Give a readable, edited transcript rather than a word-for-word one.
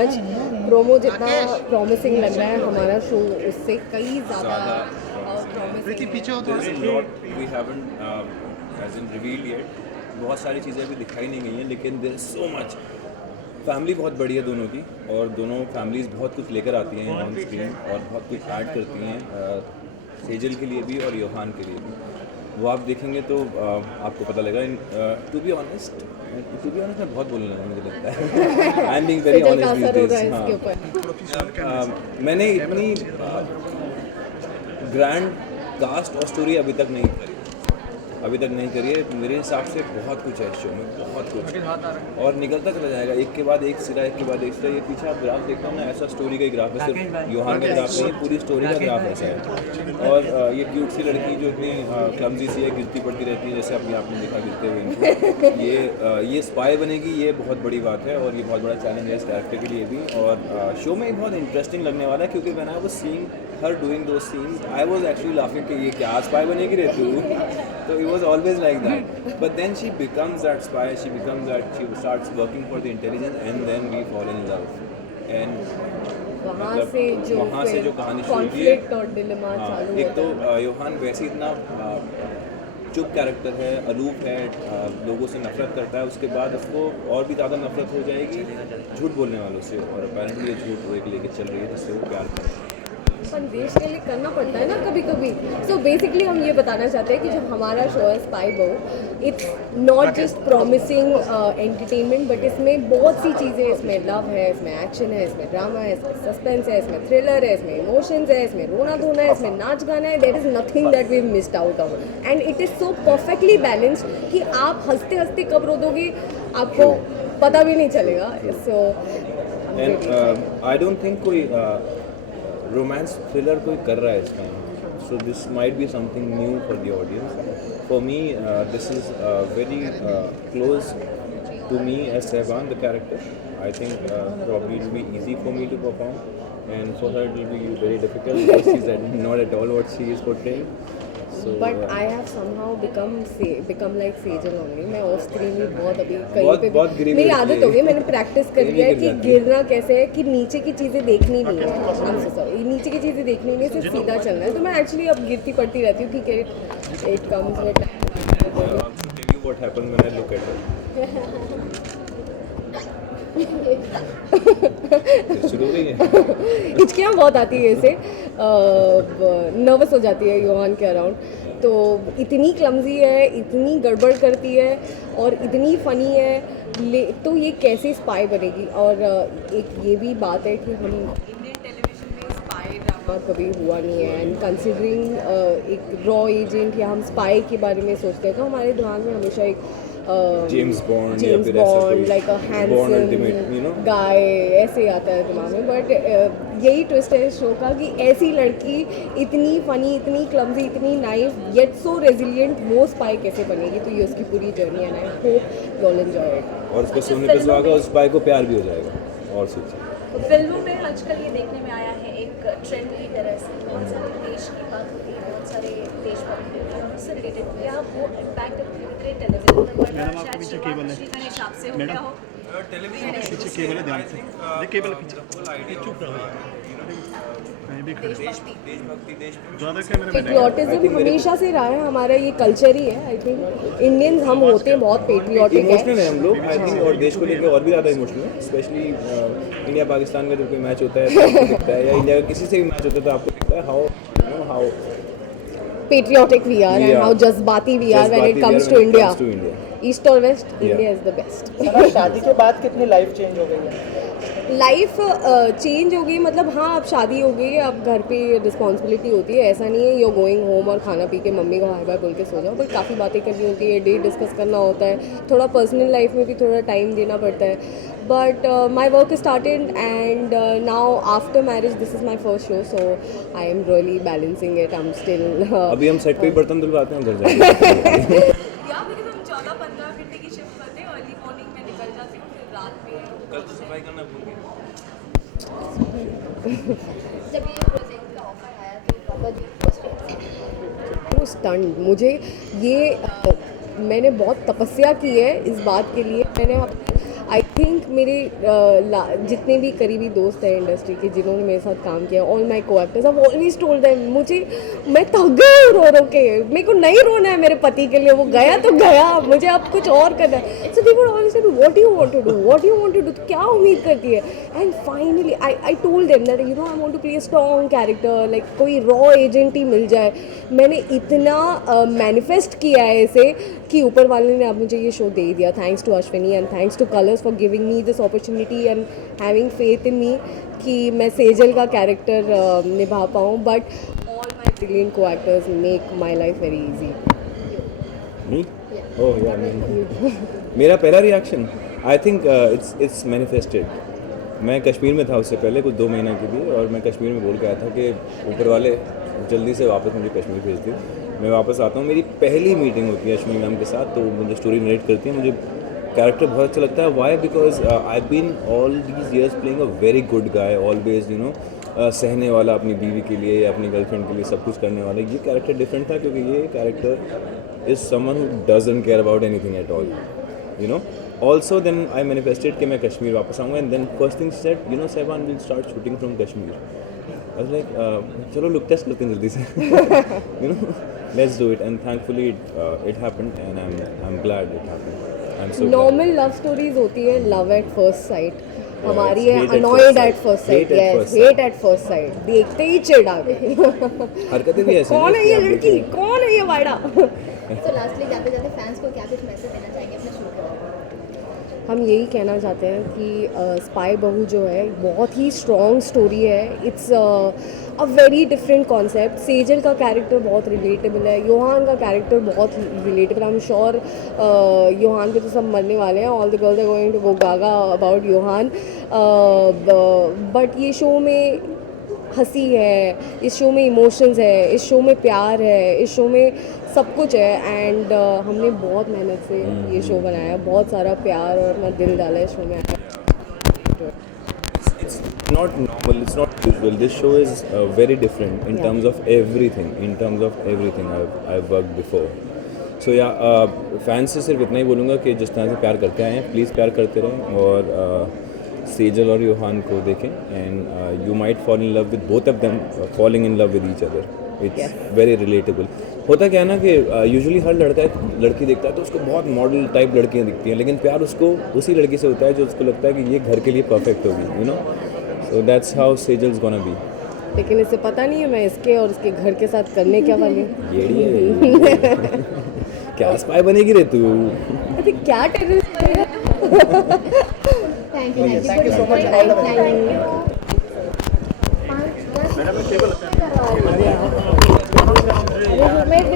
आज प्रोमो जितना प्रॉमिसिंग लग रहा है हमारा शो उससे कई ज़्यादा प्रॉमिसिंग पीछे हो There is a lot we haven't as in revealed yet. बहुत सारी चीज़ें अभी दिखाई नहीं गई हैं, लेकिन there is so much. Family बहुत बड़ी है दोनों की, और दोनों फैमिलीज़ बहुत कुछ लेकर आती हैं ऑन स्क्रीन और बहुत कुछ ऐड करती हैं सेजल के लिए भी और योहान के लिए भी. वो आप देखेंगे तो आपको पता लगेगा. टू बी ऑनेस्ट मैं बहुत बोलने लगा, मुझे लगता है. I am being very honest this days. मैंने इतनी ग्रैंड कास्ट और स्टोरी अभी तक नहीं करी है. मेरे हिसाब से बहुत कुछ है इस शो में, बहुत कुछ, और निकलता चला जाएगा एक के बाद एक सिरा, एक के बाद एक सिरा. ये पीछे आप ग्राफ देखते हो ना, ऐसा स्टोरी का ही ग्राफ है, सिर्फ योहान का ग्राफ नहीं, पूरी स्टोरी का ग्राफ ऐसा है. और ये क्यूट सी लड़की जो इतनी क्लमजी सी है, गिरती पड़ती रहती है, जैसे अभी आपने देखा गिरते हुए इनको. ये स्पाई बनेगी, ये बहुत बड़ी बात है और ये बहुत बड़ा चैलेंज है इस कैरेक्टर के लिए भी. और शो में बहुत इंटरेस्टिंग लगने वाला है, क्योंकि when I was seeing her doing those scenes, I was actually laughing कि ये क्या spy बनेगी रे तू. So it was always like that. But then she becomes that spy. She starts working for the intelligence, and then we fall in love. And वहाँ से जो कहानी शुरू होती है, और डिलेमा चालू एक तो योहान वैसे इतना चुप कैरेक्टर है, अलूफ है, लोगों से नफरत करता है. उसके बाद उसको और भी ज़्यादा नफरत हो जाएगी झूठ बोलने वालों से, और अपेरेंटली ये झूठ वो एक लेके चल रही है जिससे वो प्यार करता है. पर देश के लिए करना पड़ता है ना कभी कभी. सो बेसिकली हम ये बताना चाहते हैं कि जो हमारा शो है स्पाई बहू, it's not just promising entertainment, but इसमें बहुत सी चीज़ें, इसमें लव है, इसमें एक्शन है, इसमें ड्रामा है, इसमें सस्पेंस है, इसमें थ्रिलर है, इसमें इमोशंस है, इसमें रोना धोना है, इसमें नाच गाना है. There is nothing that we missed out of, and it is so perfectly balanced कि आप हंसते हंसते कब रो दोगे आपको पता भी नहीं चलेगा. सो आई डोंट थिंक कोई रोमांस थ्रिलर कोई कर रहा है इस time. So this might be something new for the audience. For me this is very close to me as Sehban, the character. I think probably it will be easy for me to perform, and for her it will be very difficult because she's not at all what she is portraying. So, but I have somehow become like Sejal only. मैं of screen भी बहुत अभी कहीं पे भी मेरी आदत हो गई, मैंने प्रैक्टिस कर लिया है कि गिरना कैसे है, कि नीचे की चीज़ें देखनी नहीं है. I'm so sorry, नीचे की चीज़ें देखनी नहीं है, सिर्फ सीधा चलना है. तो मैं एक्चुअली अब गिरती पड़ती रहती हूँ. ठीक है, it comes with time. I'll also tell you what happens when I look at her. शुरू हो गई है. हिचकियाँ बहुत आती है इसे, नर्वस हो जाती है योहान के अराउंड. तो इतनी क्लमजी है, इतनी गड़बड़ करती है और इतनी फ़नी है, तो ये कैसे स्पाई बनेगी. और एक ये भी बात है कि हम इंडियन टेलीविजन में स्पाई ड्रामा कभी हुआ नहीं है, एंड कंसिडरिंग एक रॉ एजेंट या हम स्पाई के बारे में सोचते हैं तो हमारे दिमाग में हमेशा एक James bond like a handsome guy ऐसे आता है दिमाग में. बट यही ट्विस्ट है इस शो का कि ऐसी लड़की इतनी फनी, इतनी क्लमजी, इतनी नाइफ, येट सो रेजिलिएंट, वो स्पाई कैसे बनेगी. तो ये उसकी पूरी जर्नी है, I hope you all enjoy it. और उसको सुनने पे सुहागा उस स्पाई को प्यार भी हो जाएगा. और सोचिए फिल्मों में आजकल ये देखने में आया है एक ट्रेंड की तरह से, बहुत सारे देश की बात होती है, बहुत सारे देशभक्ति उससे रिलेटेड. क्या वो इम्पैक्ट पूरे टेलीविजन पर पड़ रहा है? शायद शुरुआत श्री गणेश आपसे हो गया हो. पीछे केबल है, ध्यान से देख केबल पीछे चुप रहो. पेट्रियोटिज्म हमेशा से रहा है हमारा, ये कल्चर ही है. आई थिंक इंडियंस हम होते हैं बहुत पेट्रियोटिक इमोशनल है हम लोग, आई थिंक, और देश को लेकर और भी ज़्यादा इमोशनल है. स्पेशली इंडिया पाकिस्तान का जब कोई मैच होता है तो आपको दिखता है, या इंडिया का किसी से भी मैच होता है तो आपको दिखता है how patriotic we are and how जज्बाती we are when it comes to India. East और West, India is the best. शादी के बाद कितनी लाइफ चेंज हो गई है? लाइफ चेंज हो गई मतलब, हाँ अब शादी हो गई है, अब घर पे रिस्पॉन्सिबिलिटी होती है. ऐसा नहीं है यू गोइंग होम और खाना पी के मम्मी को हाय बाय बोल के सो जाओ, बट काफ़ी बातें करनी होती है, डे डिस्कस करना होता है, थोड़ा पर्सनल लाइफ में भी थोड़ा टाइम देना पड़ता है. But my work started and now after marriage this is my first show, so I am really balancing it. I am still अभी हम सेट पे ही बर्तन धुलवाते हैं घर जाके. कल तो सफाई करना भूल गए. जब ये प्रोजेक्ट का ऑफर आया तो पापा जी फर्स्ट वो स्टंट मुझे ये मैंने बहुत तपस्या की है इस बात के लिए. मैंने आई थिंक मेरे जितने भी करीबी दोस्त हैं इंडस्ट्री के जिन्होंने मेरे साथ काम किया, ऑल माई को actors I always told them, मैं थक गई रो के, मेरे को नहीं रोना है मेरे पति के लिए, वो गया तो गया, मुझे अब कुछ और करना है. So they were always said what you want to do, what you want to do, क्या उम्मीद करती है. And finally I told them that you know I want to play a strong character, like कोई रॉ agent ही मिल जाए. मैंने इतना मैनिफेस्ट किया है इसे कि ऊपर वाले ने अब मुझे ये शो दे दिया. Thanks to Ashwini and thanks to Colors for giving me this opportunity and having faith in me कि मैं सेजल का कैरेक्टर निभा पाऊँ. But all my brilliant co actors make my life very easy. Me? Oh yeah, me. मेरा पहला reaction I think it's manifested. मैं कश्मीर में था उससे पहले कुछ 2 महीने के लिए, और मैं कश्मीर में बोल के आया था कि ऊपर वाले जल्दी से वापस मुझे कश्मीर भेज दिए. मैं वापस आता हूँ, मेरी पहली मीटिंग होती है अश्विनी मैम के साथ, तो मुझे स्टोरी नरेट करती है. मुझे कैरेक्टर बहुत अच्छा लगता है. Why? Because I been all these years playing a very good guy, always you know सहने वाला अपनी बीवी के लिए या अपनी गर्लफ्रेंड के लिए सब कुछ करने वाला. ये कैरेक्टर डिफरेंट था क्योंकि ये character is someone who doesn't care about anything at all, you know. Also then I manifested कि मैं कश्मीर वापस आऊँगा, and then first thing she said you know सहवान will start shooting from Kashmir. I was like चलो look test करते हैं जल्दी से, you know, let's do it. And thankfully it happened and I am glad it happened. I am so normal love stories होती है love at first sight, हमारी है hate at annoyed first at first sight. sight. Hate at yes, first sight. Hate at first sight, देखते ही चिढ़ आ गई. हरकतें भी ऐसी कौन हैं है कि ये आप लड़की, देखिए. कौन है ये वाड़ा. तो लास्टली जाते जाते फैंस को क्या कुछ मैसेज देना चाहेंगे अपने शो के बारे में? हम यही कहना चाहते हैं कि स्पाई बहू जो है बहुत ही स्ट्रॉन्ग स्टोरी है. It's a very different concept. Sejal का कैरेक्टर बहुत रिलेटेबल है, योहान का कैरेक्टर बहुत relatable. I am sure Yohan पे तो सब मरने वाले हैं, all the girls are going to go gaga about Yohan. But ये शो में हंसी है, इस शो में इमोशंस है, इस शो में प्यार है, इस शो में सब कुछ है. एंड हमने बहुत मेहनत से ये शो बनाया, बहुत सारा प्यार और अपना दिल डाला इस शो में. It's not normal, it's not usual. This show is very different in terms of everything. I've worked before. So yeah, fans से सिर्फ इतना ही बोलूँगा कि जिस तरह से प्यार करते आए हैं, प्लीज़ प्यार करते रहें, और सेजल और योहान को देखें. And you might fall in love with both of them, falling in love with each other. It's very relatable. होता क्या है ना कि यूजुअली हर लड़की देखता है तो उसको बहुत मॉडल टाइप लड़कियाँ दिखती हैं, लेकिन प्यार उसको उसी लड़की से होता है जो उसको लगता है कि ये घर के लिए परफेक्ट होगी, you know. So that's how Sejal's gonna be. लेकिन इसे पता नहीं है मैं इसके और इसके घर के साथ करने क्या वाली हूँ. येड़ी है. क्या स्पाई बनेगी रे तू? अरे क्या टेररिस्ट है. Thank you Thank you so much. All the best. Thank you. Madam table